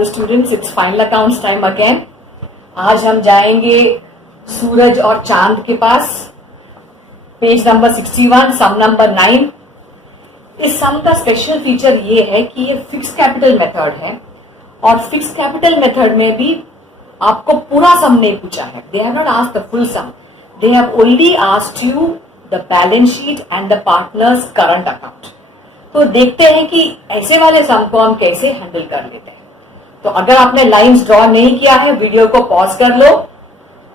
Hello students, it's final accounts time again. आज हम जाएंगे सूरज और चांद के पास। Page number 61, sum number 9। इस सम का स्पेशल फीचर ये है कि ये फिक्स कैपिटल मेथड है और फिक्स कैपिटल मेथड में भी आपको पूरा सम नहीं पूछा है। They have not asked the full sum, they have only asked you the balance sheet and the partners current account. तो देखते हैं कि ऐसे वाले सम को हम कैसे हैंडल कर लेते हैं। तो अगर आपने लाइंस ड्रॉ नहीं किया है, वीडियो को पॉज कर लो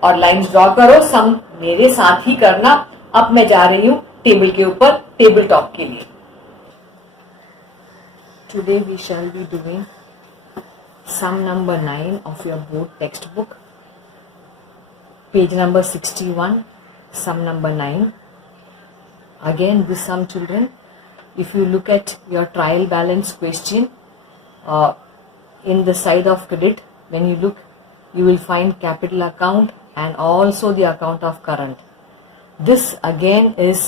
और लाइंस ड्रॉ करो। सम मेरे साथ ही करना। अब मैं जा रही हूं टेबल के ऊपर टेबल टॉक के लिए। Today we shall be doing sum number 9 of your board text book, page number 61, sum number 9। Again, this sum, children, if you look at your trial balance question, in the side of credit, when you look, you will find capital account and also the account of current. This again is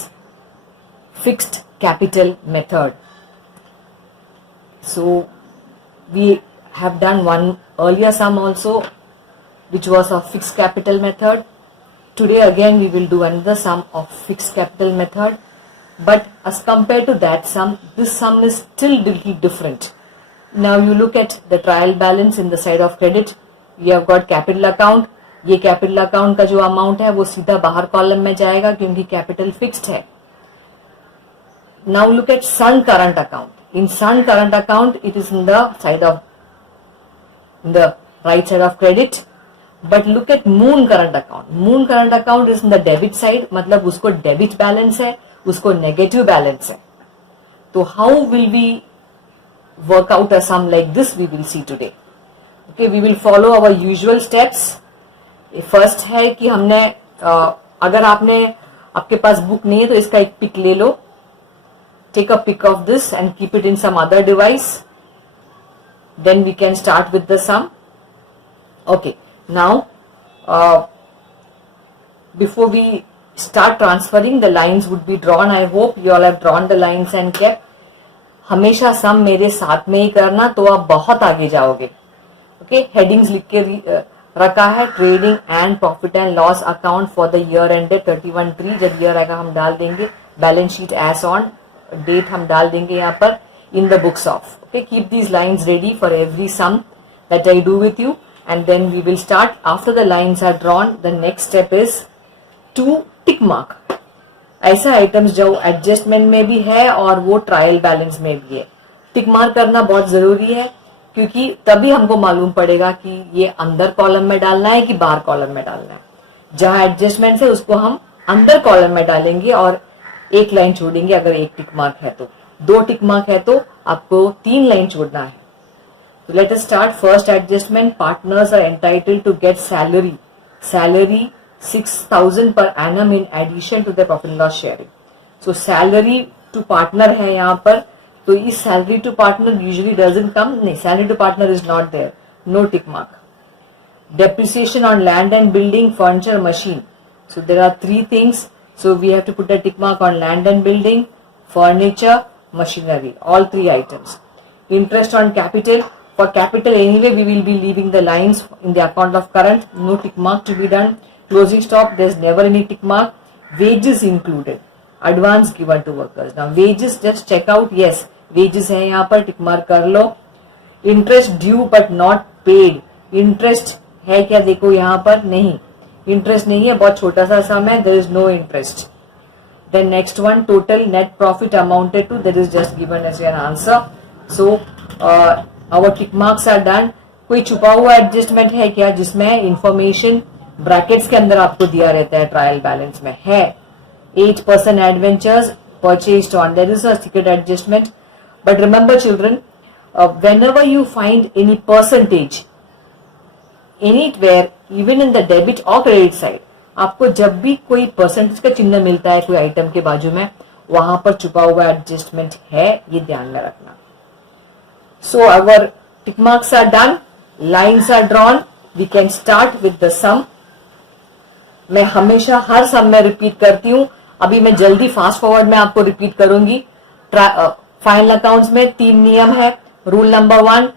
fixed capital method. So we have done one earlier sum also, which was of fixed capital method. Today again we will do another sum of fixed capital method, but as compared to that sum, this sum is still little different. Now you look at the trial balance in the side of credit. We have got capital account. ये capital account का जो amount है वो सीधा बाहर column में जाएगा क्योंकि capital fixed है. Now look at Sun current account. In Sun current account, it is in the right side of credit. But look at Moon current account. Moon current account is in the debit side. मतलब उसको debit balance है, उसको negative balance है. तो how will we work out a sum like this? We will see today. Okay, we will follow our usual steps. First है कि हमने अगर आपके पास बुक नहीं है तो इसका एक पिक ले लो. Take a pic of this and keep it in some other device. Then we can start with the sum. Okay. Now, before we start transferring, the lines would be drawn. I hope you all have drawn the lines and kept. हमेशा सम मेरे साथ में ही करना तो आप बहुत आगे जाओगे. Okay, headings लिख के रखा है. Trading and profit and loss account for the year ended 31/3. जब ईयर आएगा हम डाल देंगे. Balance sheet as on, date हम डाल देंगे यहाँ पर in the books of. Okay, keep these lines ready for every sum that I do with you. And then we will start. After the lines are drawn, the next step is to tick mark. ऐसा items जो adjustment में भी है और वो trial balance में भी है. टिक मार्क करना बहुत जरूरी है क्योंकि तभी हमको मालूम पड़ेगा कि ये अंदर कॉलम में डालना है कि बाहर कॉलम में डालना है. जहां एडजस्टमेंट है उसको हम अंदर कॉलम में डालेंगे और एक लाइन छोड़ेंगे. अगर एक टिक मार्क है तो, 2 टिक मार्क है तो आपको 3 लाइन छोड़ना है. So let us start. First adjustment, partners are entitled to get salary 6,000 per annum in addition to the profit and loss sharing. So salary to partner है यहाँ पर. तो इस salary to partner usually doesn't come. नहीं, salary to partner is not there. No tick mark. Depreciation on land and building, furniture, machine. So there are 3 things. So we have to put a tick mark on land and building, furniture, machinery. All 3 items. Interest on capital. For capital anyway we will be leaving the lines in the account of current. No tick mark to be done. Closing stock, there is never any tick mark. Wages included. Advance given to workers. Now wages just check out. Yes, wages है यहाँ पर, tick mark कर लो. Interest due but not paid. Interest है क्या देखो यहाँ पर, नहीं. Interest नहीं है, बहुत छोटा सा सम है. There is no interest. Then next one, total net profit amounted to, that is just given as an answer. So our tick marks are done. कोई छुपा हुआ एडजस्टमेंट है क्या जिसमें इंफॉर्मेशन ब्रैकेट्स के अंदर आपको दिया रहता है? ट्रायल बैलेंस में है. 8% adventures purchased on, there is a secret adjustment. But remember children, whenever you find any percentage anywhere, even in the debit or credit side, आपको जब भी कोई परसेंटेज का चिन्ह मिलता है कोई आइटम के बाजू में, वहां पर छुपा हुआ एडजस्टमेंट है, ये ध्यान में रखना. So our tick marks are done, lines are drawn, we can start with the sum. मैं हमेशा हर सम में रिपीट करती हूँ. अभी मैं जल्दी फास्ट फॉरवर्ड में आपको रिपीट करूंगी. फाइनल अकाउंट्स में 3 नियम है. रूल नंबर 1,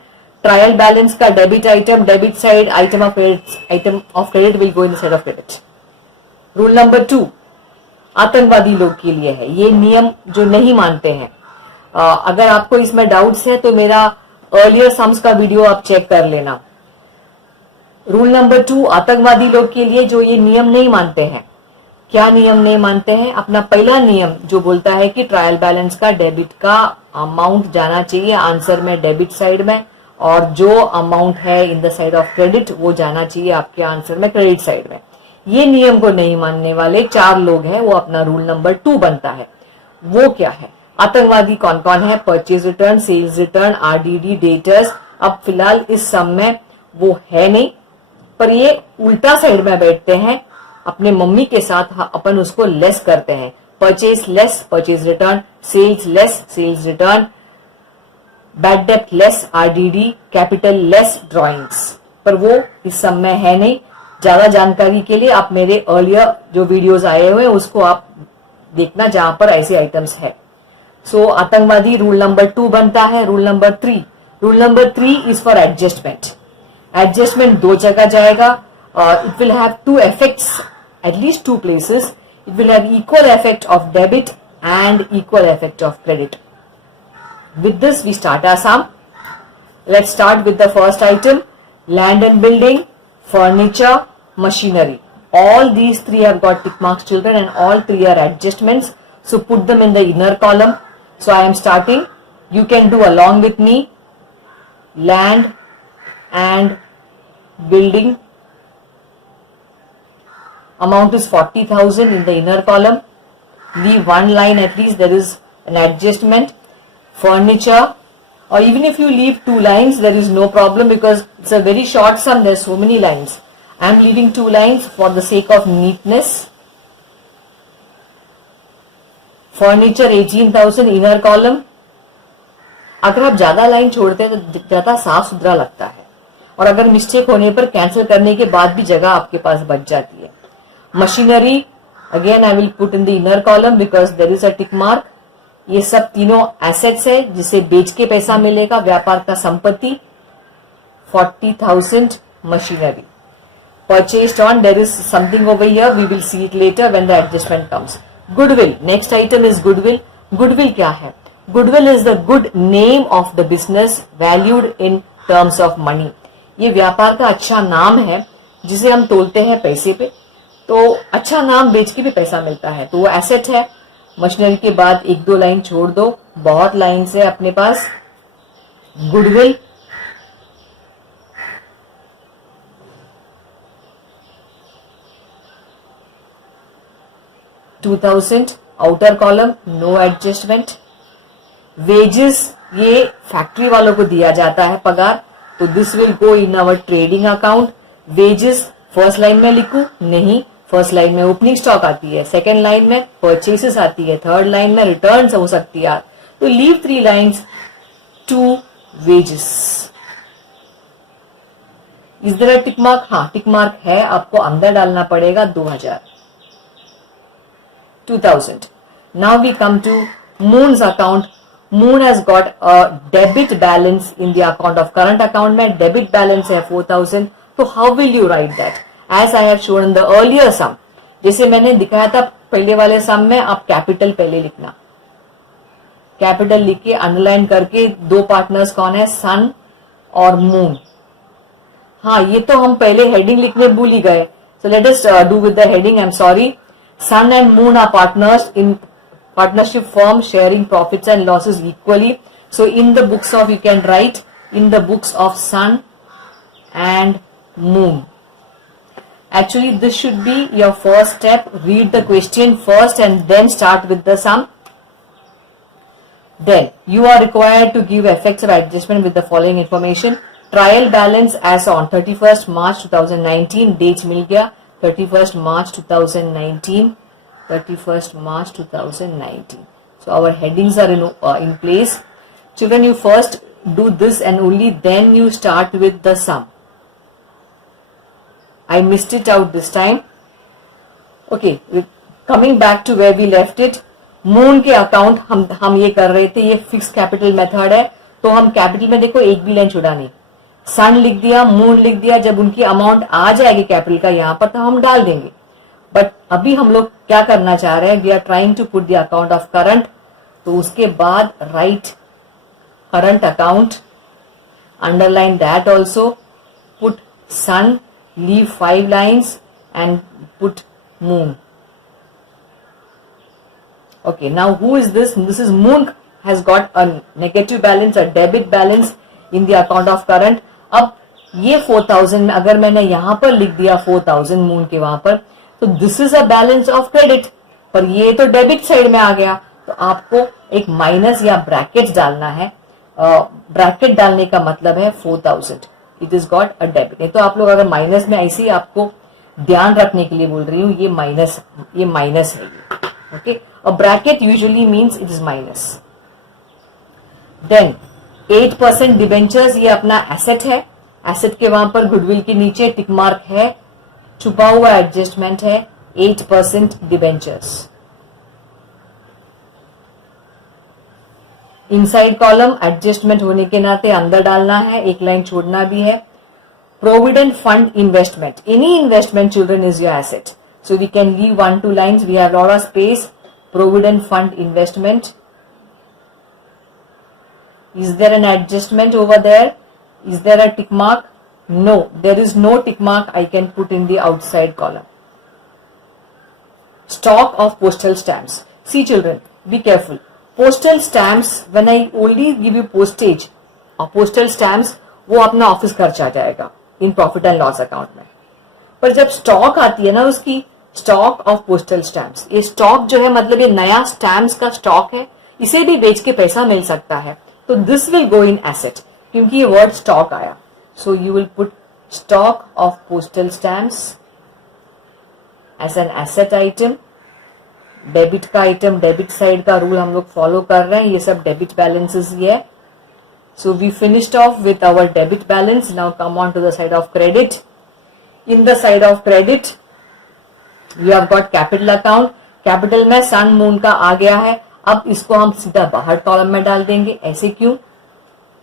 ट्रायल बैलेंस का debit item, debit side item of credit will go in the side of credit. Rule number 2 आतंकवादी लोग के लिए है, ये नियम जो नहीं मानते हैं। अगर आपको इसमें डाउट्स है तो मेरा अर्लियर सम्स का वीडियो आप चेक कर लेना। रूल नंबर 2 आतंकवादी लोग के लिए जो ये नियम नहीं मानते हैं। क्या नियम नहीं मानते हैं? अपना पहला नियम जो बोलता है कि ट्रायल बैलेंस का डेबिट का अमाउंट जाना चाहिए आंसर में डेबिट साइड में, और जो अमाउंट है इन द साइड ऑफ क्रेडिट वो जाना चाहिए आपके आंसर में क्रेडिट साइड में। ये नियम को नहीं मानने वाले 4 लोग हैं, वो अपना रूल नंबर 2 बनता है। वो क्या है? आतंकवादी कौन कौन है? Purchase return, sales return, RDD, debtors. अब फिलहाल इस सम में वो है नहीं, पर ये उल्टा साइड में बैठते हैं, अपने मम्मी के साथ अपन उसको लेस करते हैं। Purchase less purchase return, sales less sales return, bad डेप्ट less RDD, capital less drawings. पर वो इस सम में है नहीं। ज्यादा जानकारी के लिए आप मेरे अर्लियर जो वीडियोस आए हुए हैं उसको आप देखना, जहां पर ऐसे आइटम्स है। सो आतंकवादी रूल नंबर 2 बनता है। Rule number 3, rule number 3 is for adjustment. Adjustment 2 जगह जाएगा। It will have 2 effects, at least 2 places. It will have equal effect of debit and equal effect of credit. With this we start our sum. Let's start with the first item, land and building, furniture, machinery. All these 3 have got tick marks, children, and all 3 are adjustments. So put them in the inner column. So I am starting. You can do along with me. Land and building. Amount is 40,000 in the inner column. Leave one line at least, there is an adjustment. Furniture, or even if you leave 2 lines there is no problem because it's a very short sum, there's so many lines. I am leaving 2 lines for the sake of neatness. Furniture 18,000 inner column. अगर आप ज्यादा line छोड़ते हैं तो ज्यादा साफ सुथरा लगता है, और अगर मिस्टेक होने पर कैंसिल करने के बाद भी जगह आपके पास बच जाती है। Machinery again I will put in the inner column because there is a tick mark. ये सब तीनों एसेट्स है जिसे बेच के पैसा मिलेगा, व्यापार का संपत्ति। 40,000 machinery purchased on, there is something over here, we will see it later when the adjustment comes. Goodwill, next item is goodwill. Goodwill क्या है? Goodwill is the good name of the business valued in terms of money. ये व्यापार का अच्छा नाम है जिसे हम तोलते हैं पैसे पे, तो अच्छा नाम बेच के भी पैसा मिलता है, तो वो एसेट है। मशीनरी के बाद 1-2 लाइन छोड़ दो, बहुत लाइन है अपने पास। Goodwill $2,000 outer column, no adjustment. Wages ये फैक्ट्री वालों को दिया जाता है पगार, तो this will go in our trading account. Wages first line में लिखूं? नहीं, फर्स्ट लाइन में ओपनिंग स्टॉक आती है, सेकेंड लाइन में परचेसेस आती है, थर्ड लाइन में रिटर्न्स हो सकती है। तो लीव 3 लाइन्स टू वेजेस। इस तरह टिक मार्क? हाँ, टिक मार्क है, आपको अंदर डालना पड़ेगा 2000। Now we come to Moon's account. Moon has got a debit balance in the account of current account में डेबिट बैलेंस है 4000। तो how will you write that? As I have shown in the earlier sum, जैसे मैंने दिखाया था पहले वाले सम में, आप कैपिटल पहले लिखना। कैपिटल लिख के अंडरलाइन करके 2 पार्टनर्स कौन है? सन और मून। हाँ, ये तो हम पहले हेडिंग लिखने भूल ही गए, so let us do with the heading. I am sorry. Sun and Moon are partners in partnership firm sharing profits and losses equally. So in the books of, you can write in the books of sun and moon. Actually this should be your first step. Read the question first and then start with the sum. Then you are required to give effects of adjustment with the following information. Trial balance as on 31st March 2019, dates मिल गया 31st March 2019, 31st March 2019. So our headings are in place. Children, you first do this and only then you start with the sum. I missed it out this time. Okay, coming back to where we left it. Moon के account हम ये कर रहे थे, ये fix capital method है, तो हम कैपिटल में देखो एक भी लाइन छुड़ा नहीं, सन लिख दिया, मून लिख दिया, जब उनकी अमाउंट आ जाएगी कैपिटल का यहां पर तो हम डाल देंगे। बट अभी हम लोग क्या करना चाह रहे हैं, we are trying to put the account of current, तो उसके बाद write current account, underline that also, put Sun, leave 5 lines and put moon. Okay, now who is this? This is moon has got a negative balance, a debit balance in the account of current. अब ये 4000 में अगर मैंने यहां पर लिख दिया 4000 moon के वहां पर, तो this is a balance of credit, पर ये तो डेबिट साइड में आ गया, तो आपको एक माइनस या ब्रैकेट डालना है। ब्रैकेट डालने का मतलब है 4000, it is got a debit. नहीं तो आप लोग अगर माइनस में, ऐसे ही आपको ध्यान रखने के लिए बोल रही हूं, ये माइनस है ये। Okay, a bracket usually means it is minus. Then 8% debentures, ये अपना एसेट है, एसेट के वहां पर गुडविल के नीचे टिक मार्क है, छुपा हुआ एडजस्टमेंट है 8% डिबेंचर्स। इनसाइड कॉलम एडजस्टमेंट होने के नाते अंदर डालना है, एक लाइन छोड़ना भी है। Provident fund investment, any investment children is your asset, so we can leave 1-2 lines, we have lot of space. Provident fund investment, is there an adjustment over there? Is there a tick mark? No, there is no tick mark I can put in the outside column. Stock of postal stamps. See children, be careful. Postal stamps, when I only give you postage or postal stamps, वो अपना office खर्च आ जाएगा in profit and loss account में। पर जब stock आती है ना उसकी, स्टॉक ऑफ पोस्टल स्टैम्प्स, ये स्टॉक जो है मतलब ये नया स्टैम्प्स का स्टॉक है, इसे भी बेच के पैसा मिल सकता है, तो this will go in asset, क्योंकि ये वर्ड स्टॉक आया। So you will put stock of postal stamps as an asset item. Debit का आइटम, डेबिट साइड का रूल हम लोग फॉलो कर रहे हैं, ये सब डेबिट बैलेंसेस ही है। So we finished off with our debit balance, now come on to the side of credit. In the side of credit you have got capital account, capital में सन मून का आ गया है, अब इसको हम सीधा बाहर कॉलम में डाल देंगे। ऐसे क्यों?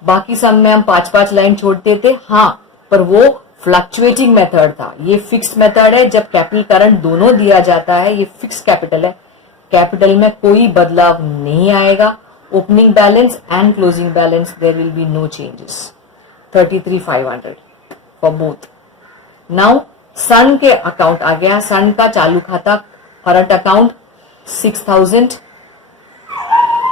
बाकी सब में हम 5-5 लाइन छोड़ते थे, हाँ, पर वो फ्लक्चुएटिंग मेथड था, ये फिक्स्ड मेथड है। जब कैपिटल करंट दोनों दिया जाता है, ये फिक्स कैपिटल है, कैपिटल में कोई बदलाव नहीं आएगा। Opening balance and closing balance there will be no changes. 33,500 for both. Now Sun के अकाउंट आ गया, सन का चालू खाता करंट अकाउंट 6,000।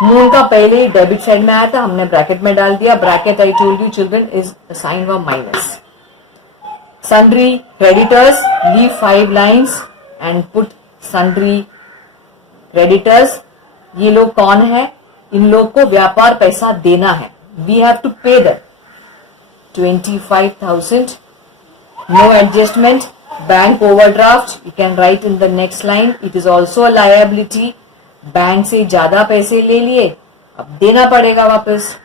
मून का पहले ही डेबिट साइड में आया था, हमने ब्रैकेट में डाल दिया। Bracket I told you children is sine of minus. Sundry creditors, leave 5 lines and put sundry creditors. ये लोग कौन है? इन लोग को व्यापार पैसा देना है, we have to pay the 25,000। No adjustment. Bank overdraft, you can write in the next line, it is also a liability. Bank से ज्यादा पैसे ले लिए, अब देना पड़ेगा वापस।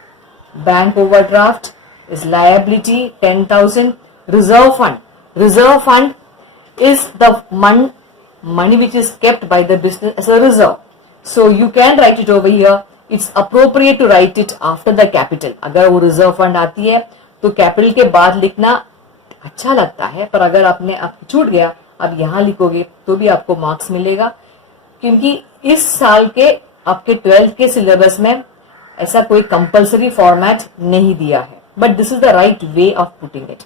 Bank overdraft is liability 10,000। Reserve fund, reserve fund is the money which is kept by the business as a reserve. So you can write it over here. It's appropriate to write it after the capital. अगर वो reserve fund आती है तो capital के बाद लिखना अच्छा लगता है, पर अगर आपने छूट गया, अब यहां लिखोगे तो भी आपको मार्क्स मिलेगा, क्योंकि इस साल के आपके 12th के सिलेबस में ऐसा कोई कंपलसरी फॉर्मेट नहीं दिया है, but this is the right way of putting it.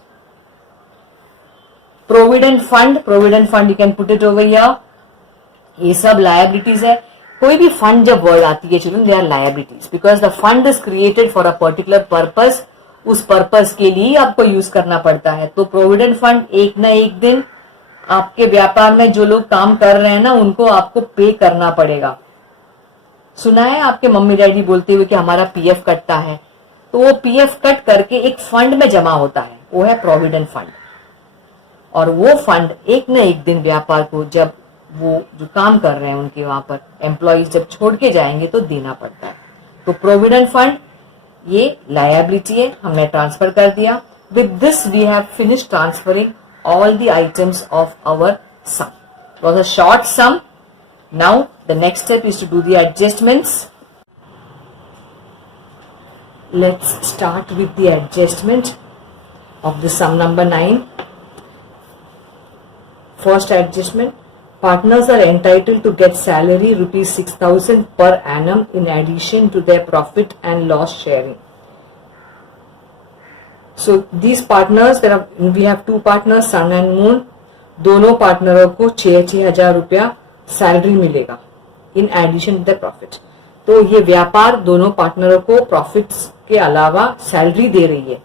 Provident fund you can put it over here. ये सब लायबिलिटीज है। कोई भी फंड जब वर्ड आती है children, they are liabilities, because the fund is created for a particular purpose, उस purpose के लिए आपको यूज करना पड़ता है। तो प्रोविडेंट फंड एक ना एक दिन आपके व्यापार में जो लोग काम कर रहे हैं ना, उनको आपको पे करना पड़ेगा। सुना है आपके मम्मी डैडी बोलते हुए कि हमारा पीएफ कटता है, तो वो पीएफ कट करके एक फंड में जमा होता है, वो है प्रोविडेंट फंड। और वो फंड एक न एक दिन व्यापार को, जब वो जो काम कर रहे हैं उनके वहां पर एम्प्लॉइज जब छोड़ के जाएंगे तो देना पड़ता है। तो प्रोविडेंट फंड ये लायबिलिटी है, हमने ट्रांसफर कर दिया। With this we have finish transferring all the items of our sum. It was a short sum. Now the next step is to do the adjustments. Let's start with the adjustment. of the sum number 9. First adjustment, partners are entitled to get salary rupees 6,000 per annum in addition to their profit and loss sharing. So these partners, we have two partners, sun and moon. दोनों पार्टनरों को 6,000 रुपया salary मिलेगा in addition to the profit. तो ये व्यापार दोनों पार्टनरों को profits के अलावा सैलरी दे रही है.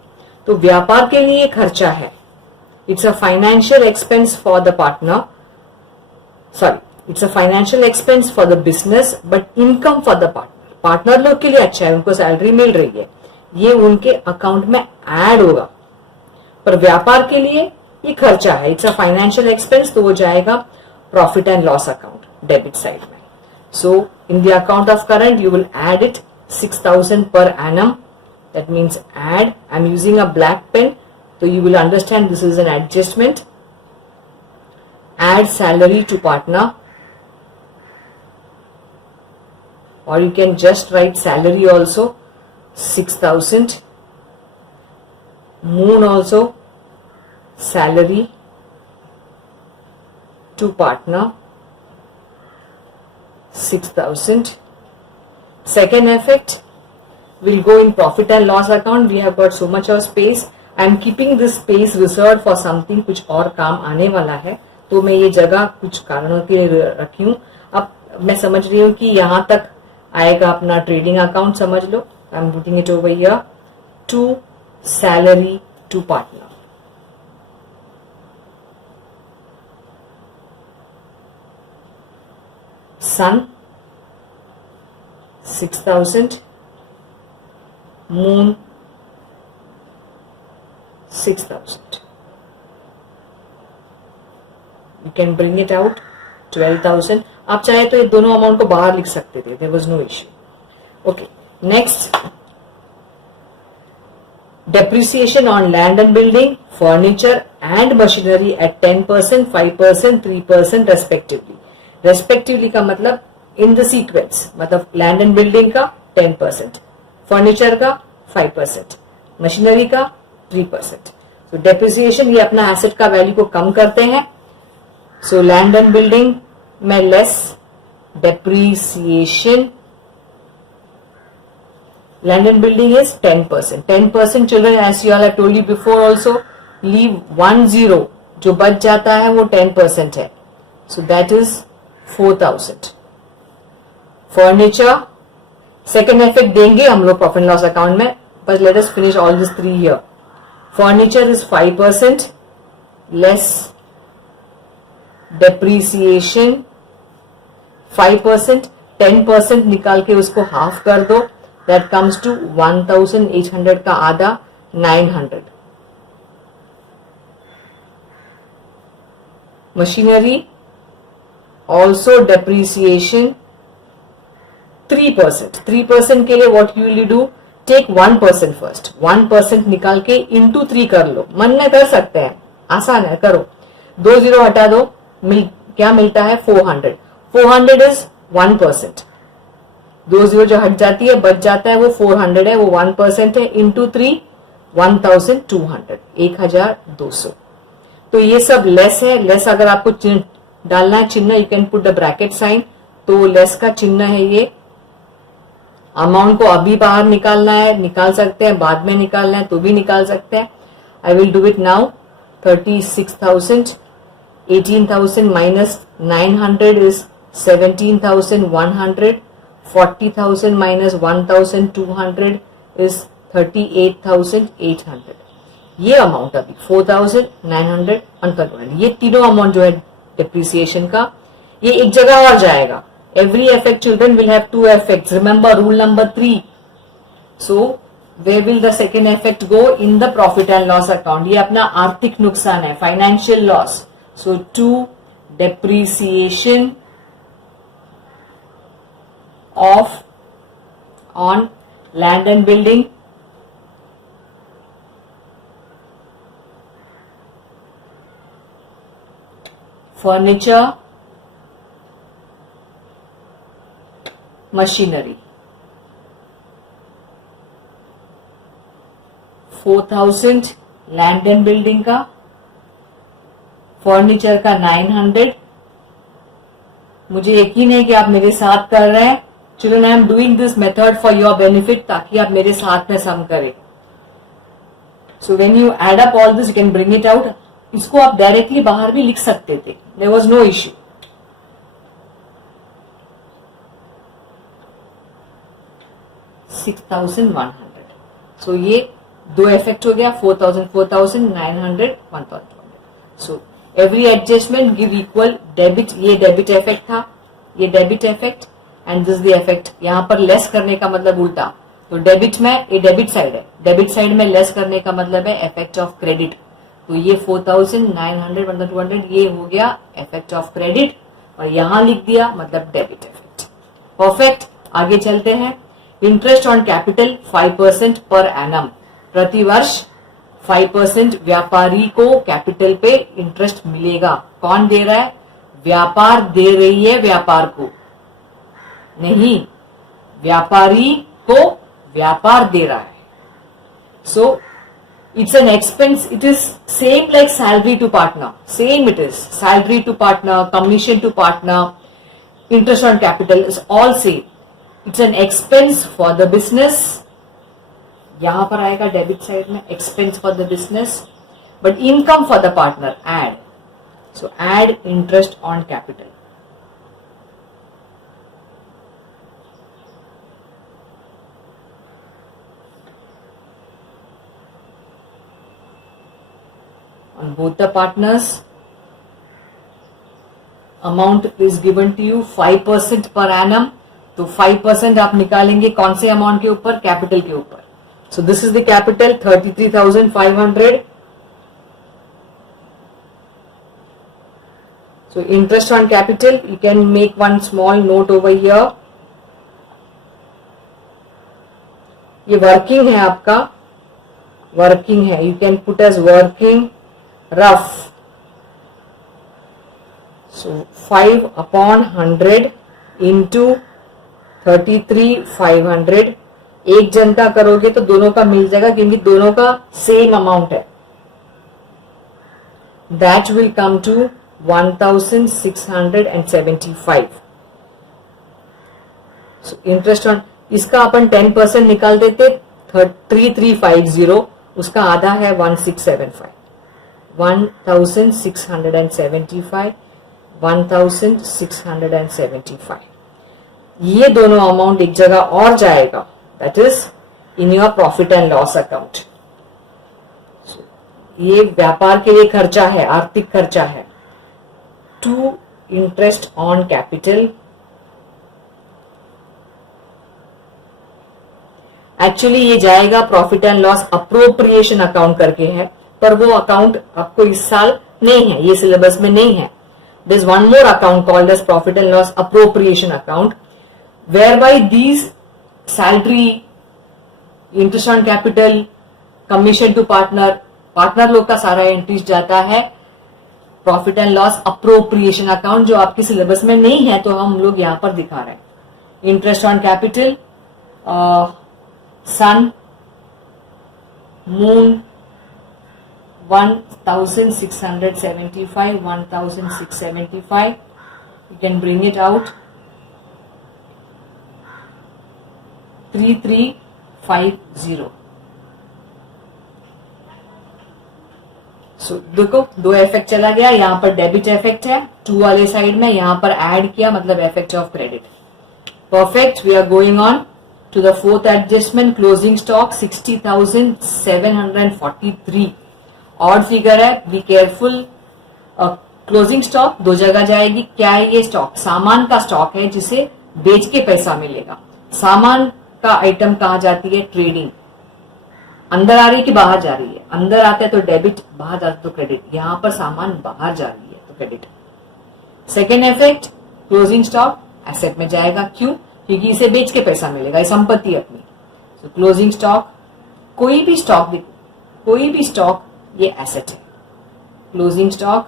तो व्यापार के लिए खर्चा है. It's a financial expense for the partner, sorry, it's a financial expense for the business but income for the partner. Partner लोग के लिए अच्छा है, उनको सैलरी मिल रही है, ये उनके अकाउंट में ऐड होगा. पर व्यापार के लिए ये खर्चा है, इट्स अ फाइनेंशियल एक्सपेंस, तो वो जाएगा profit and loss account, debit side में. So in the account of current you will add it 6,000 per annum. That means add. I'm using a black pen, so you will understand this is an adjustment. Add salary to partner, or you can just write salary also 6,000. Moon also salary to partner 6,000. Second effect will go in profit and loss account. We have got so much of space. I am keeping this space reserved for something, कुछ और काम आने वाला है, तो मैं ये जगह कुछ कारणों के लिए रखी हूँ. अब मैं समझ रही हूँ कि यहाँ तक आएगा अपना ट्रेडिंग अकाउंट, समझ लो. I am putting it over here to salary to partner. Sun 6,000, Moon 6,000. You can bring it out 12,000. आप चाहे तो ये दोनों अमाउंट को बाहर लिख सकते थे, there was no issue. Okay, next, depreciation on land and building, furniture and machinery at 10%, 5%, 3% respectively. Respectively का मतलब इन द सीक्वेंस, मतलब लैंड एंड बिल्डिंग का 10%, फर्नीचर का 5%, मशीनरी का 3%. तो डेप्रिसिएशन ये अपना एसेट का वैल्यू को कम करते हैं. सो लैंड एंड बिल्डिंग में less depreciation. Land and building is 10%. 10% children, as you all have told you before also, leave 1 0, जो बच जाता है वो 10% है. So that is 4,000. Furniture second effect देंगे हम लोग प्रॉफिट लॉस अकाउंट में, but let us finish all this 3 here. Furniture is 5% less depreciation 5%. 10% निकाल के उसको हाफ कर दो, दैट कम्स टू 1,800 का आधा 900. Machinery also depreciation 3%. 3% के लिए what you will do, take 1% first. 1% निकाल के into 3 कर लो. मन में कर सकते हैं, आसान है, करो. 2 0 हटा दो, क्या मिलता है 400. 400 is 1%. 2 0 जो हट जाती है बच जाता है वो 400 है, वो 1% है. into 3 1,200, 1,200. तो ये सब लेस है. लेस अगर आपको डालना है चिन्ह, you can put the bracket sign. तो लेस का चिन्ह है ये. अमाउंट को अभी बाहर निकालना है, निकाल सकते हैं, बाद में निकालना है तो भी निकाल सकते हैं. I will do it now. 36,000, 18,000 minus 900 is 17,100. 40,000 minus 1,200 is 38,800. ये अमाउंट अभी 4,900 अनकंट्रोल. ये तीनों अमाउंट जो है डिप्रिसिएशन का, ये एक जगह और जाएगा. Every effect children will have 2 effects. Remember rule number 3. So where will the second effect go? In the profit and loss account. ये अपना आर्थिक नुकसान है, financial loss. So to depreciation off on land and building, furniture, machinery. 4,000 land and building का, furniture का 900। मुझे यकीन है कि आप मेरे साथ कर रहे हैं। Children, I am doing this method for your benefit, ताकि आप मेरे साथ में सम करें। So when you add up all this, you can bring it out. इसको आप डायरेक्टली बाहर भी लिख सकते थे, there was no issue. $6,100। So ये दो इफेक्ट हो गया, 4,000, 4,900, 1,200। So every adjustment give equal debit. ये डेबिट इफेक्ट था, ये debit effect, and this the effect. यहां पर लेस करने का मतलब उल्टा, तो डेबिट में, ये डेबिट साइड है, डेबिट साइड में लेस करने का मतलब है इफेक्ट ऑफ क्रेडिट। तो ये 4,900, 1,200 ये हो गया इफेक्ट ऑफ क्रेडिट, और यहां लिख दिया मतलब डेबिट इफेक्ट। परफेक्ट। आगे चलते हैं। Interest on capital 5% per annum, प्रतिवर्ष 5% व्यापारी को कैपिटल पे इंटरेस्ट मिलेगा। कौन दे रहा है? व्यापार दे रही है व्यापार को, नहीं, व्यापारी को व्यापार दे रहा है। सो it's an expense, it is same like salary to partner, same it is, salary to partner, commission to partner, interest on capital is all same. It's an expense for the business. यहां पर आएगा debit side में expense for the business, but income for the partner, add. So add interest on capital. On both the partners, amount is given to you 5% per annum. तो 5% आप निकालेंगे कौन से amount के ऊपर? कैपिटल के ऊपर। So this is the capital 33,500। So interest on capital, you can make one small note over here. ये वर्किंग है आपका, वर्किंग है, you can put as working rough. So 5/100 into 33,500। एक जन का करोगे तो दोनों का मिल जाएगा, क्योंकि दोनों का सेम अमाउंट है। That will come to 1,675। So interest on, इसका अपन 10% निकाल देते, 3350, उसका आधा है 1675। 1,675, 1,675। ये दोनों अमाउंट एक जगह और जाएगा, that is in your profit and loss account. ये व्यापार के लिए खर्चा है, आर्थिक खर्चा है। To interest on capital, actually ये जाएगा profit and loss appropriation account करके है, पर वो अकाउंट आपको इस साल नहीं है, ये सिलेबस में नहीं है। There is one more account called as profit and loss appropriation account, whereby these salary, interest on capital, commission to partner, partner लोग का सारा एंट्रीज जाता है profit and loss appropriation account, जो आपके सिलेबस में नहीं है, तो हम लोग यहां पर दिखा रहे हैं। Interest on capital, Sun, Moon, 1,675, 1,675, you can bring it out, 3350। So देखो दो इफेक्ट चला गया, यहां पर डेबिट इफेक्ट है 2 वाले साइड में, यहां पर ऐड किया मतलब effect of credit. Perfect. We are going on to the fourth adjustment. Closing stock 60,743, odd figure है, बी केयरफुल। क्लोजिंग स्टॉक दो जगह जाएगी। क्या है ये स्टॉक? सामान का स्टॉक है जिसे बेच के पैसा मिलेगा। सामान का आइटम कहा जाती है ट्रेडिंग। अंदर आ रही है कि बाहर जा रही है? अंदर आता है तो डेबिट, बाहर जाता है तो क्रेडिट। यहां पर सामान बाहर जा रही है तो credit. Second effect, closing stock asset में जाएगा। क्यों? क्योंकि इसे बेच के पैसा मिलेगा, ये संपत्ति अपनी। तो क्लोजिंग स्टॉक, कोई भी स्टॉक देखो, कोई भी स्टॉक ये एसेट है। Closing stock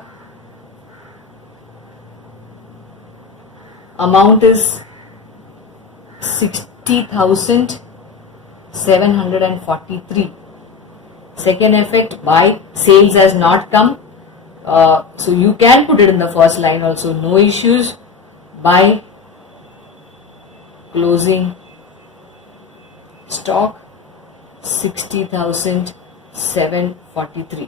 amount is 60,743। Second effect, buy sales has not come. So you can put it in the first line also, no issues. Buy closing stock 60,743.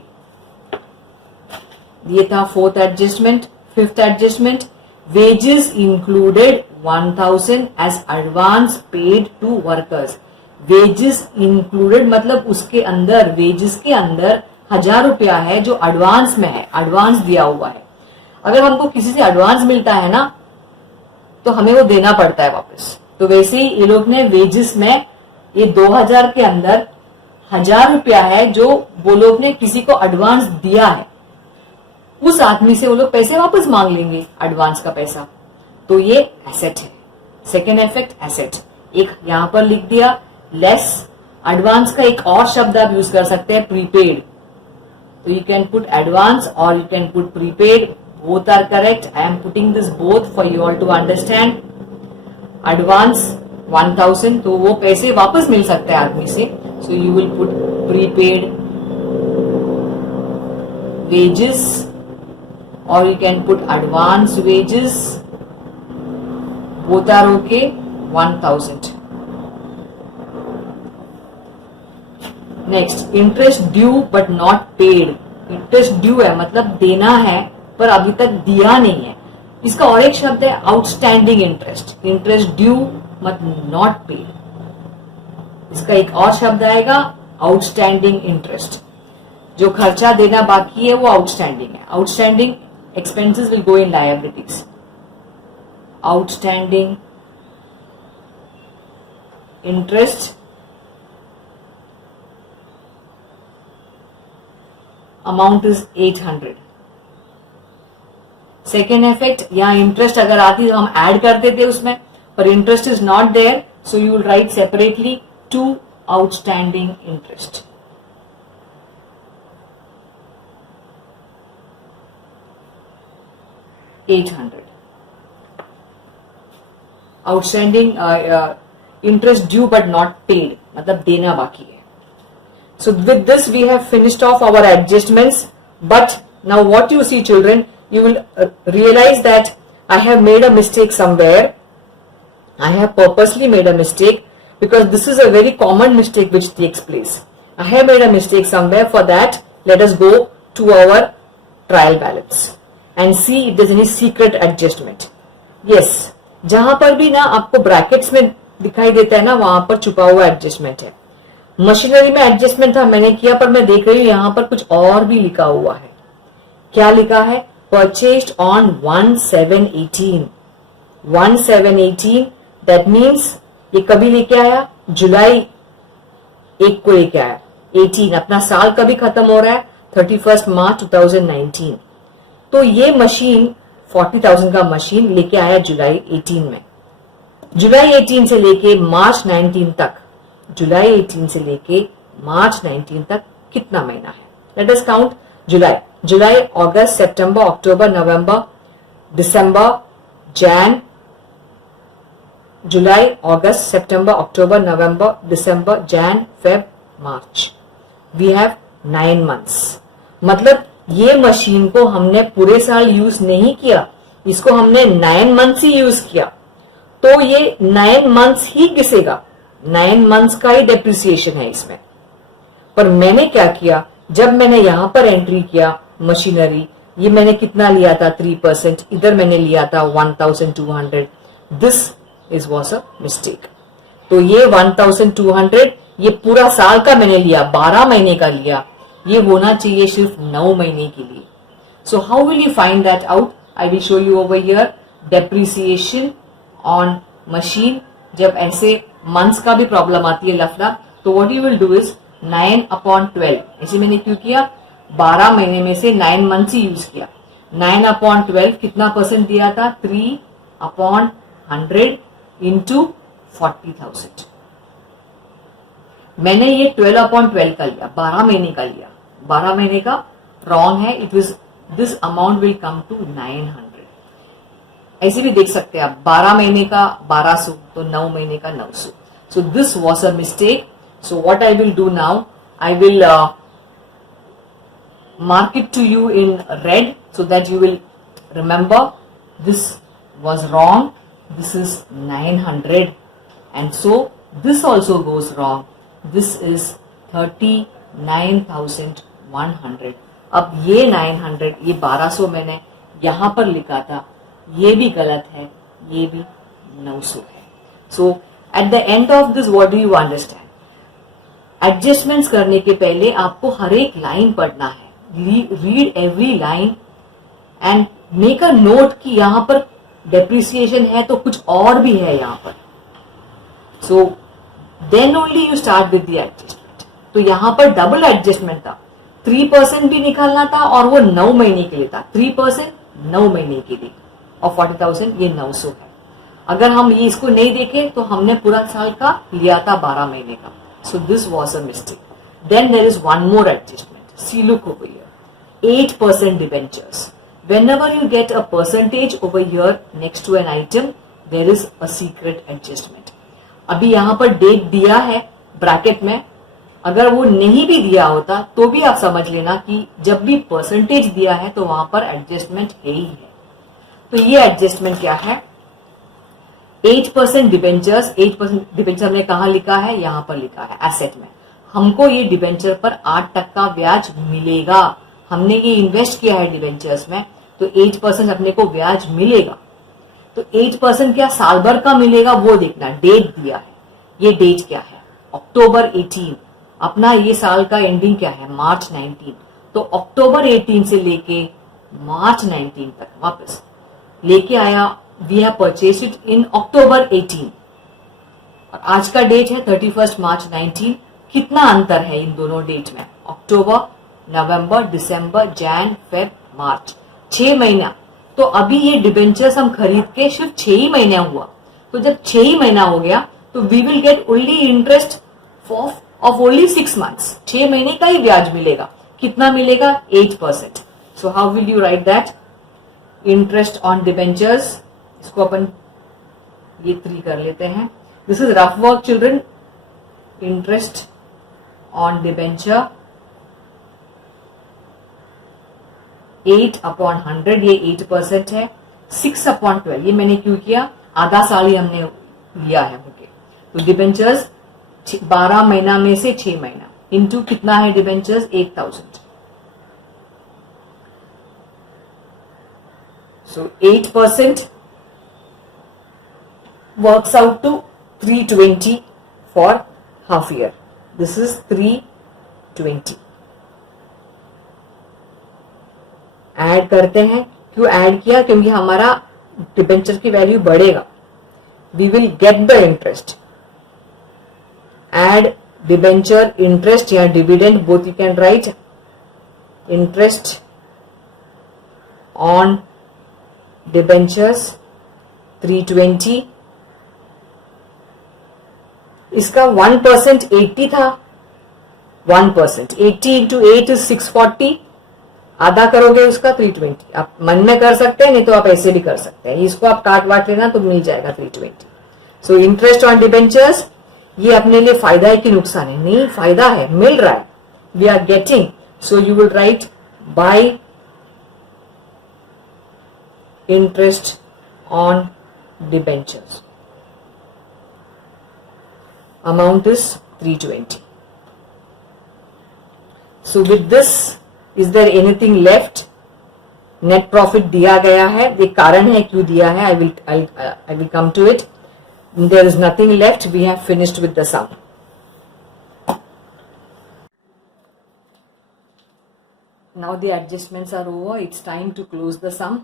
ये था fourth adjustment. Fifth adjustment, wages included 1000 as advance paid to workers. Wages included मतलब उसके अंदर, wages के अंदर 1000 रुपया है जो एडवांस में है, एडवांस दिया हुआ है. अगर हमको किसी से एडवांस मिलता है ना तो हमें वो देना पड़ता है वापस. तो वैसे ही ये लोग ने वेजेस में ये 2000 के अंदर 1000 रुपया है जो वो लोग ने किसी को एडवांस दिया है, उस आदमी से वो लोग पैसे वापस मांग लेंगे, एडवांस का पैसा. तो ये एसेट है. Second effect asset. एक यहां पर लिख दिया लेस. एडवांस का एक और शब्द आप यूज कर सकते हैं, प्रीपेड. तो यू कैन पुट एडवांस और you can put prepaid. Both are correct. I am putting this both for you all to understand. Advance 1000 तो वो पैसे वापस मिल सकते हैं आदमी से. सो you will put prepaid wages or you can put advance wages. Both are okay. 1000. Next, interest due but not paid. Interest due है मतलब देना है पर अभी तक दिया नहीं है. इसका और एक शब्द है आउटस्टैंडिंग इंटरेस्ट. इंटरेस्ट ड्यू मत नॉट पेड. इसका एक और शब्द आएगा आउटस्टैंडिंग इंटरेस्ट. जो खर्चा देना बाकी है वो आउटस्टैंडिंग है. Outstanding expenses will go in liabilities. Outstanding interest amount is 800. Second effect, यहां इंटरेस्ट अगर आती तो हम ऐड कर देते उसमें, पर interest is not there, so you will write separately to outstanding interest. Outstanding interest due but not paid मतलब देना बाकी है. So with this we have finished off our adjustments, but now what you see children, you will realize that I have made a mistake somewhere. I have purposely made a mistake because this is a very common mistake which takes place. I have made a mistake somewhere. For that, let us go to our trial balance and see if there's any secret adjustment. Yes, जहां पर भी ना आपको brackets में दिखाई देता है ना वहां पर छुपा हुआ एडजस्टमेंट है. मशीनरी में एडजस्टमेंट था मैंने किया, पर मैं देख रही हूं यहां पर कुछ और भी लिखा हुआ है. क्या लिखा है? Purchased on 1/7/18. 1/7/18 दैट मीन्स ये कभी लेके आया? जुलाई 1 को लेके आया. 18 अपना साल कभी खत्म हो रहा है 31 मार्च 2019. तो ये मशीन 40,000 का मशीन लेके आया जुलाई 18 में. जुलाई 18 से लेके मार्च 19 तक, जुलाई 18 से लेके मार्च 19 तक कितना महीना है? Let us count. July, August, September, October, November, December, Jan. July, August, September, October, November, December, Jan, Feb, March. We have 9 months. मतलब ये मशीन को हमने पूरे साल यूज नहीं किया, इसको हमने 9 मंथ्स ही यूज किया. तो ये 9 मंथ्स ही घिसेगा. 9 मंथ्स का ही डेप्रिसिएशन है इसमें. पर मैंने क्या किया, जब मैंने यहां पर एंट्री किया मशीनरी, ये मैंने कितना लिया था? 3%. इधर मैंने लिया था 1200. This is was a mistake. तो ये 1200 ये पूरा साल का मैंने लिया, 12 महीने का लिया. ये होना चाहिए सिर्फ 9 महीने के लिए. सो how will you find that out? I will show you over here. Depreciation on machine. जब ऐसे मंथ्स का भी प्रॉब्लम आती है लफड़ा, तो what you will do is 9/12. ऐसे मैंने क्यों किया? 12 महीने में से 9 मंथ्स ही यूज किया. 9/12 कितना परसेंट दिया था? 3/100 इंटू 40,000. मैंने ये 12/12 का लिया, 12 महीने का लिया. 12 महीने का रॉन्ग है. It was this amount will come to 900. ऐसे भी देख सकते हैं आप, 12 महीने का 1200 तो 9 महीने का 900. So this was a mistake. So what I will do now, I will mark it to you in red so that you will remember this was wrong. This is 900 and so this also goes wrong. This is 39,100. अब ये 900, ये 1200 मैंने यहां पर लिखा था, ये भी गलत है, ये भी 900 है. So at the end of this, what do you understand? Adjustments करने के पहले आपको हर एक लाइन पढ़ना है. Read every line and make a note कि यहां पर डेप्रिसिएशन है तो कुछ और भी है यहां पर. So then only you start with the adjustment. तो यहां पर डबल एडजस्टमेंट था. 3% भी निकालना था और वो 9 महीने के लिए था. 3% 9 महीने के लिए और 40,000 ये 900 है. अगर हम ये इसको नहीं देखें तो हमने पूरा साल का लिया था 12 महीने का. So this was a mistake. Then there is one more adjustment. See, look over here. 8% debentures. Whenever you get a percentage over here next to an item, there is a secret adjustment. अभी यहाँ पर date दिया है bracket में. अगर वो नहीं भी दिया होता तो भी आप समझ लेना कि जब भी परसेंटेज दिया है तो वहां पर एडजस्टमेंट है ही है. तो ये एडजस्टमेंट क्या है? 8% डिबेंचर्स. 8% डिबेंचर हमने कहा लिखा है? यहां पर लिखा है एसेट में. हमको ये डिबेंचर पर 8% ब्याज मिलेगा. हमने ये इन्वेस्ट किया है डिबेंचर्स में तो 8% अपने को ब्याज मिलेगा. तो 8% क्या साल भर का मिलेगा वो देखना. डेट दिया है. ये डेट क्या है? अक्टूबर 18. अपना ये साल का एंडिंग क्या है? मार्च 19. तो अक्टूबर 18 से लेके मार्च 19 तक वापस लेके आया. We have purchased it in October 18 और आज का डेट है 31 मार्च 19. कितना अंतर है इन दोनों डेट में? अक्टूबर, नवंबर, दिसंबर, जैन, फेब, मार्च. 6 महीना. तो अभी ये डिबेंचर्स हम खरीद के सिर्फ 6 ही महीना हुआ. तो जब 6 ही महीना हो गया तो we will get only interest of only 6 months. 6 महीने का ही ब्याज मिलेगा. कितना मिलेगा? 8%. So how will you write that? Interest on debentures. इसको अपन ये 3 कर लेते हैं. This is rough work children. Interest on debenture 8/100 ये 8% है. 6/12 ये मैंने क्यों किया? आधा साल ही हमने लिया है बुके. तो डिबेंचर्स 12 महीना में से 6 महीना इनटू कितना है debentures? 8,000. So 8% works out to 320 for half year. This is 320. Add करते हैं. क्यों ऐड किया? क्योंकि हमारा डिबेंचर की वैल्यू बढ़ेगा. We will get the interest. Add debenture interest या dividend both you can write. Interest on debentures 320. इसका 1% 80 था. 1% 80 इंटू 8 इज 640. आधा करोगे उसका 320. आप मन में कर सकते हैं, नहीं तो आप ऐसे भी कर सकते हैं. इसको आप काट वाट लेना तो मिल जाएगा 320. सो इंटरेस्ट ऑन डिबेंचर्स ये अपने लिए फायदा है कि नुकसान है? नहीं, फायदा है, मिल रहा है. We are getting. So you will write by interest on debentures. Amount is 320. So with this, is there anything left? Net profit दिया गया है. ये कारण है क्यों दिया है. I will come to it. There is nothing left. We have finished with the sum. Now the adjustments are over. It's time to close the sum.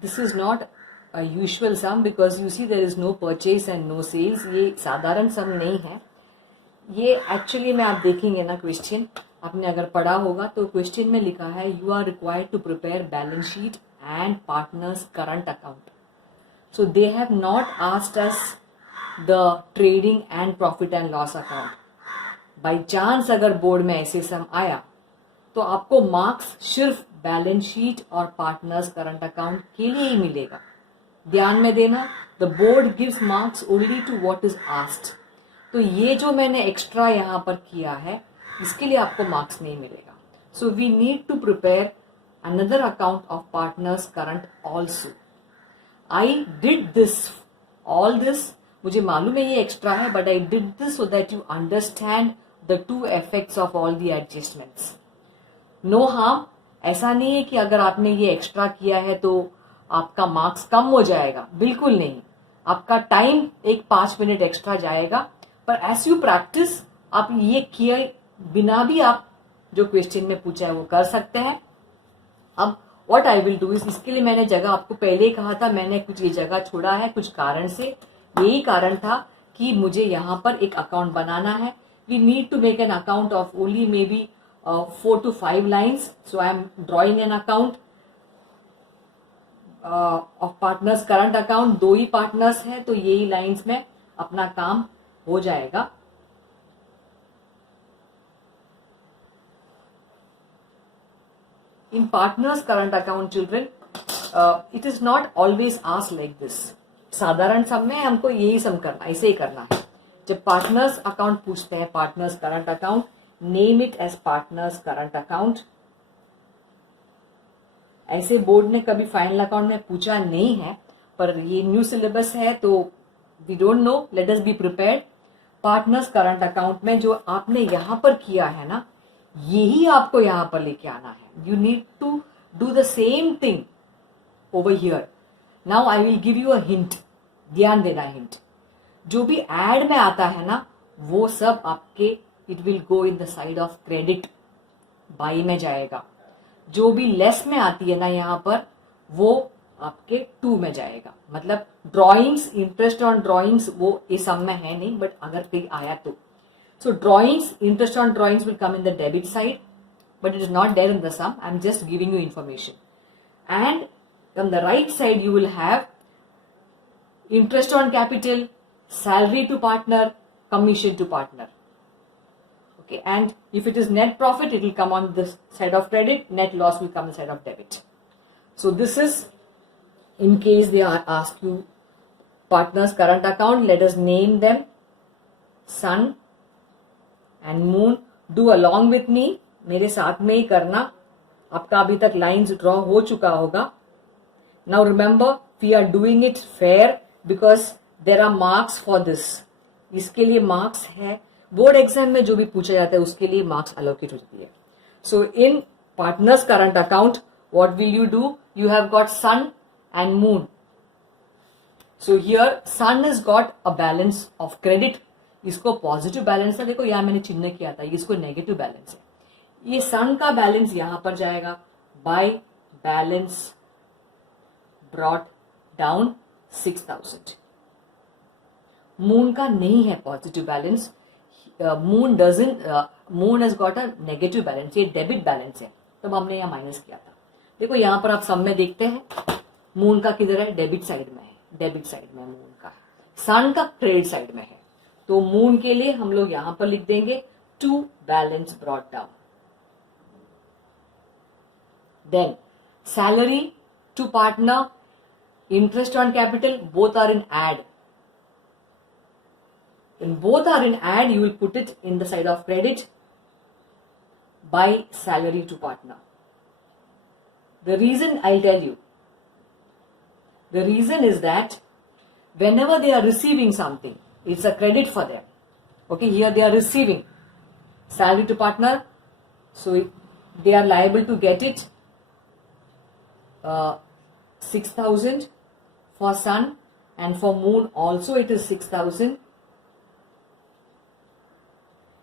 This is not a usual sum because you see there is no purchase and no sales. ये साधारण सम नहीं है. ये actually में आप देखेंगे ना question आपने अगर पढ़ा होगा तो क्वेश्चन में लिखा है you are required to prepare balance sheet and partners current account. So they have not asked us the trading and profit and loss account. By chance अगर बोर्ड में ऐसे सम आया तो आपको मार्क्स सिर्फ बैलेंस शीट और partners current account के लिए ही मिलेगा. ध्यान में देना. The board gives marks only to what is asked. तो ये जो मैंने एक्स्ट्रा यहाँ पर किया है इसके लिए आपको मार्क्स नहीं मिलेगा. So we need to prepare another account of partners current also. I did this, all this, मुझे मालूम है ये एक्स्ट्रा है, but I did this so that you understand the two effects of all the adjustments. No harm, ऐसा नहीं है कि अगर आपने ये एक्स्ट्रा किया है तो आपका मार्क्स कम हो जाएगा, बिल्कुल नहीं. आपका टाइम एक 5 मिनट एक्स्ट्रा जाएगा, पर एज यू प्रैक्टिस आप ये किए बिना भी आप जो क्वेश्चन में पूछा है वो कर सकते हैं. अब what I will do is, इसके लिए मैंने जगह आपको पहले ही कहा था, मैंने कुछ ये जगह छोड़ा है कुछ कारण से. यही कारण था कि मुझे यहां पर एक अकाउंट बनाना है. We need to make an account of only may be 4 to 5 lines. So I am drawing an account of partners current account. 2 he partners है तो यही लाइंस में अपना काम हो जाएगा. In partners current account, children, it is not always asked like this. साधारण सम में हमको यही सम करना, ऐसे ही करना है. जब पार्टनर्स अकाउंट पूछते हैं, partners current account, name it as partners current account. ऐसे बोर्ड ने कभी फाइनल अकाउंट में पूछा नहीं है, पर ये न्यू सिलेबस है तो we don't know, let us be prepared. Partners current account में जो आपने यहां पर किया है ना, यही आपको यहां पर लेके आना है. You need to do the same thing over here. Now I will give you a hint, ध्यान देना हिंट. जो भी एड में आता है ना, वो सब आपके it will go in the side of credit, by में जाएगा. जो भी लेस में आती है ना यहां पर, वो आपके टू में जाएगा. मतलब ड्रॉइंग्स, इंटरेस्ट ऑन ड्रॉइंग्स वो इस सम में है नहीं, बट अगर कहीं आया तो. So drawings, interest on drawings will come in the debit side, but it is not there in the sum. I am just giving you information. And on the right side you will have interest on capital, salary to partner, commission to partner. Okay, and if it is net profit, it will come on this side of credit, net loss will come on the side of debit. So this is in case they are ask you partners current account. Let us name them sun and moon. Do along with me, मेरे साथ में ही करना. आपका अभी तक lines draw हो चुका होगा. Now remember, we are doing it fair because there are marks for this. इसके लिए मार्क्स है. बोर्ड एग्जाम में जो भी पूछा जाता है उसके लिए मार्क्स अलोकेट हो जाती है. So in partners current account, what will you do? You have got sun and moon. So here sun has got a balance of credit. इसको पॉजिटिव बैलेंस है, देखो यहां मैंने चिन्ह किया था, इसको नेगेटिव बैलेंस है. ये सन का बैलेंस यहां पर जाएगा by balance brought down 6000. Moon का नहीं है positive balance. Moon doesn't, moon has got a negative balance, ये डेबिट बैलेंस है, तब हमने यहां माइनस किया था. देखो यहां पर आप सब में देखते हैं, मून का किधर है, डेबिट साइड में है. डेबिट साइड में मून का, सन का क्रेडिट साइड में है. तो मून के लिए हम लोग यहां पर लिख देंगे to balance brought down. Then salary to partner, interest on capital, both are in add. When both are in add, you will put it in the side of credit by salary to partner. The reason I'll tell you. The reason is that whenever they are receiving something, it's a credit for them. Okay, here they are receiving salary to partner, so they are liable to get it 6,000 for sun, and for moon also it is 6,000.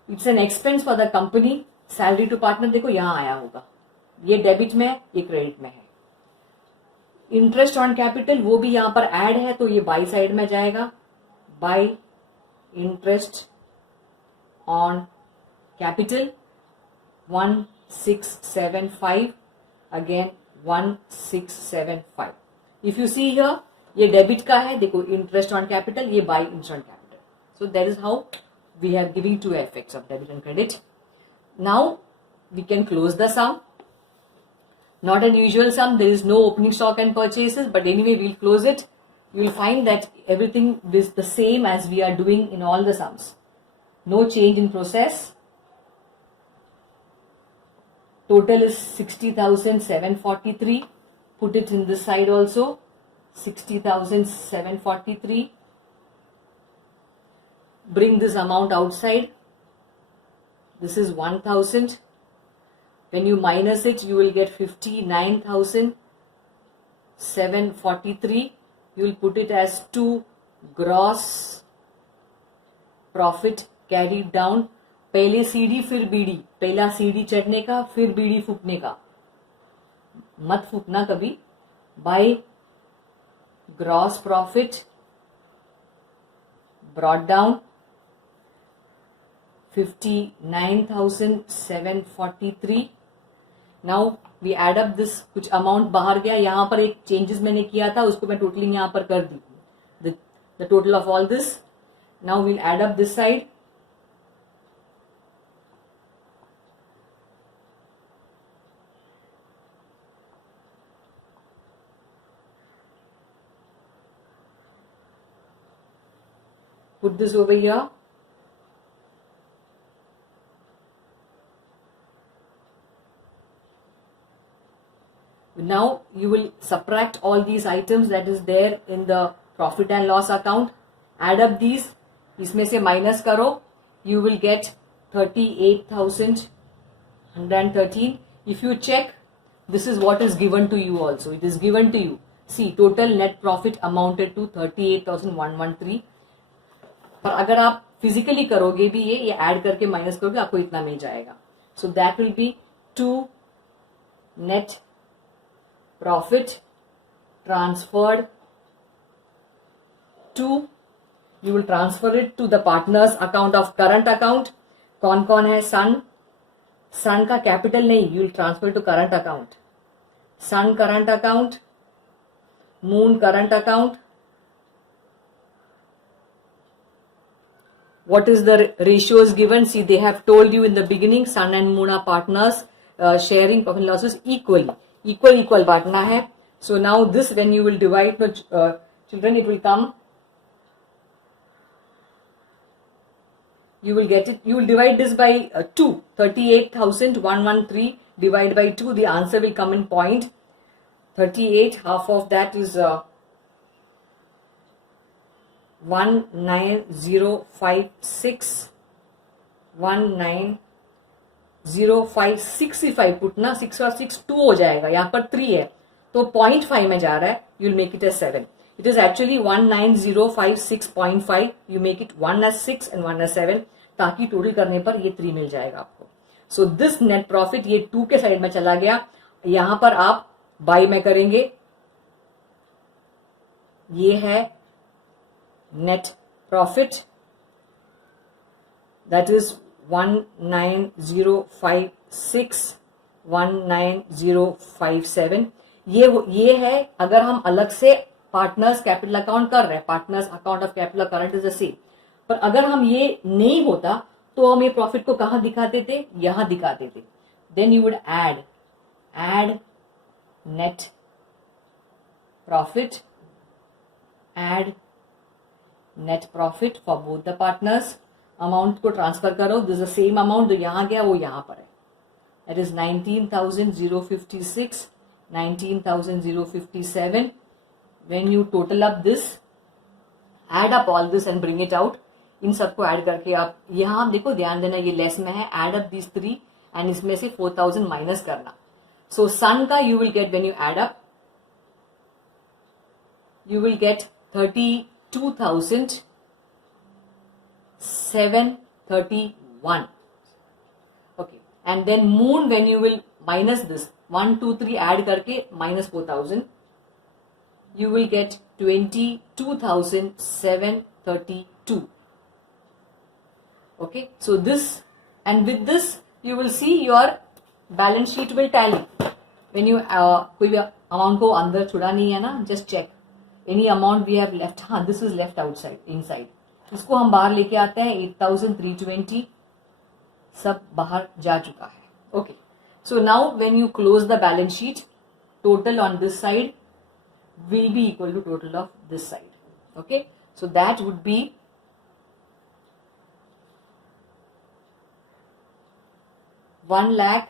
It's an expense for the company. Salary to partner देखो यहां आया होगा, ये debit में है, ये credit में है. इंटरेस्ट ऑन कैपिटल वो भी यहां पर ऐड है, तो ये बाई साइड में जाएगा. By interest on capital 1675, again 1675. If you see here, ये डेबिट का है, देखो इंटरेस्ट ऑन कैपिटल, ये by interest on capital. So that is how we have giving two effects of debit and credit. Now we can close the sum. Not an usual sum, there is no opening stock and purchases, but anyway we'll close it. You will find that everything is the same as we are doing in all the sums. No change in process. total is 60,743. Put it in this side also, 60,743. Bring this amount outside. This is 1,000. When you minus it, you will get 59,743. You will put it as 2 gross profit carried down. पहले CD फिर BD, पहला CD चढ़ने का फिर BD फूकने का, मत फूकना कभी. By gross profit brought down 59,743. Now we add up this. कुछ अमाउंट बाहर गया, यहां पर एक चेंजेस मैंने किया था, उसको मैं टोटलिंग यहां पर कर दी. The total of all this. Now we'll add up this side. Put this over here. Now you will subtract all these items that is there in the profit and loss account. Add up these. इसमें से minus करो. You will get 38,113. If you check, this is what is given to you also. It is given to you. See, total net profit amounted to 38,113. और अगर आप physically करोगे भी ये add करके माइनस करोगे, आपको इतना मिल जाएगा. So that will be 2 net profit transferred to, you will transfer it to the partners account of current account. कौन कौन है? सन का कैपिटल नहीं, you will transfer to current account. Sun current account, Moon current account. What is the ratios given? See, they have told you in the beginning, Sun and Moon are partners, sharing profit and losses equally. Equal बांटना है. So now this, when you will divide, children, it will come. You will get it. You will divide this by 2. 38,113 divided by 2. The answer will come in 0.38. Half of that is 19056. 19056. if I put ना 6 और 6 2 हो जाएगा, यहाँ पर 3 है तो 0.5 में जा रहा है. You will make it as 7. It is actually 19056.5. You make it 1 as 6 and 1 as 7, ताकि टोटल करने पर ये 3 मिल जाएगा आपको. So this net profit ये 2 के साइड में चला गया. यहाँ पर आप बाय में करेंगे. ये है net profit, that is 19056, 19057. ये है अगर हम अलग से पार्टनर्स कैपिटल अकाउंट कर रहे हैं. Partners account of capital current is the same. पर अगर हम ये नहीं होता तो हम ये प्रॉफिट को कहां दिखाते थे? यहां दिखाते थे. Then you would add net profit, add net profit for both the partners. Amount को ट्रांसफर करो. दिस द सेम अमाउंट जो यहां गया वो यहां पर है. That is 19,056, 19,057. When you total up this, add up all this and bring it out. इन सबको ऐड करके आप यहां देखो, ध्यान देना ये लेस में है. एड अप दिस 3 एंड इसमें से 4,000 माइनस करना. सो सन का you will get, when you add up, you will get 32,731. Okay, and then moon, when you will minus this 1 2 3 add करके minus 4,000, you will get 22,732. Okay, so this, and with this you will see your balance sheet will tally. When you कोई भी amount को अंदर छुड़ा नहीं है ना, just check any amount we have left. हाँ, this is left outside, inside. इसको हम बाहर लेके आते हैं. 8,320 सब बाहर जा चुका है. Okay, so now when you close the balance sheet, total on this side will be equal to total of this side. Okay, so that would be 1,60,000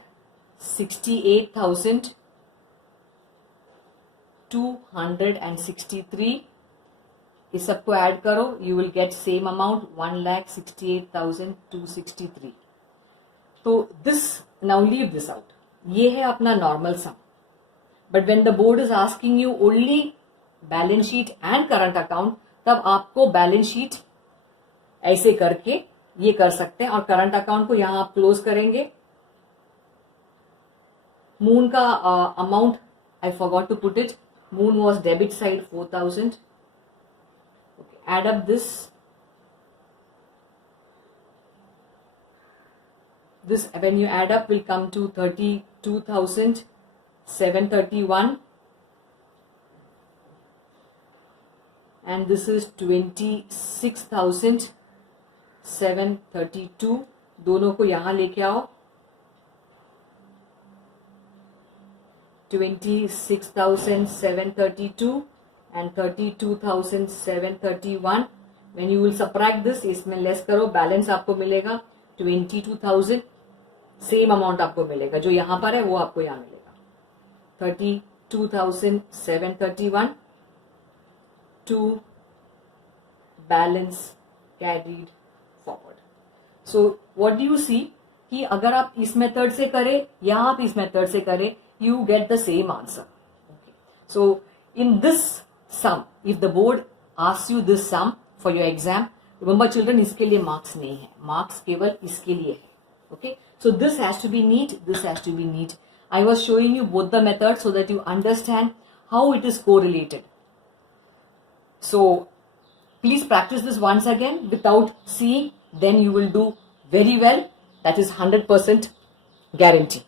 68,263. इस सबको ऐड करो, you will get same amount 1,68,263. तो this, now leave this out. ये है अपना normal sum. But when the board is asking you only balance sheet and current account, तब आपको balance sheet ऐसे करके ये कर सकते हैं और करंट अकाउंट को यहां आप क्लोज करेंगे. मून का amount I forgot to put it. Moon was debit side 4,000. Okay, add up this. This when you add up will come to 32,731, and this is 26,732. दोनों को यहां लेके आओ. 26,732 and 32,731. when you will subtract this, इसमें less करो, balance आपको मिलेगा 22,000. Same amount आपको मिलेगा जो यहां पर है वो आपको यहां मिलेगा 32,731 to balance carried forward. So what do you see कि अगर आप इस मेथड से करें या आप इस मेथड से करें, you get the same answer. Okay. So in this sum, if the board asks you this sum for your exam, remember children, इसके लिए marks नहीं है, marks केवल इसके लिए है. Okay, so this has to be neat, this has to be neat. I was showing you both the methods so that you understand how it is correlated. So please practice this once again without seeing, then you will do very well. That is 100% guarantee.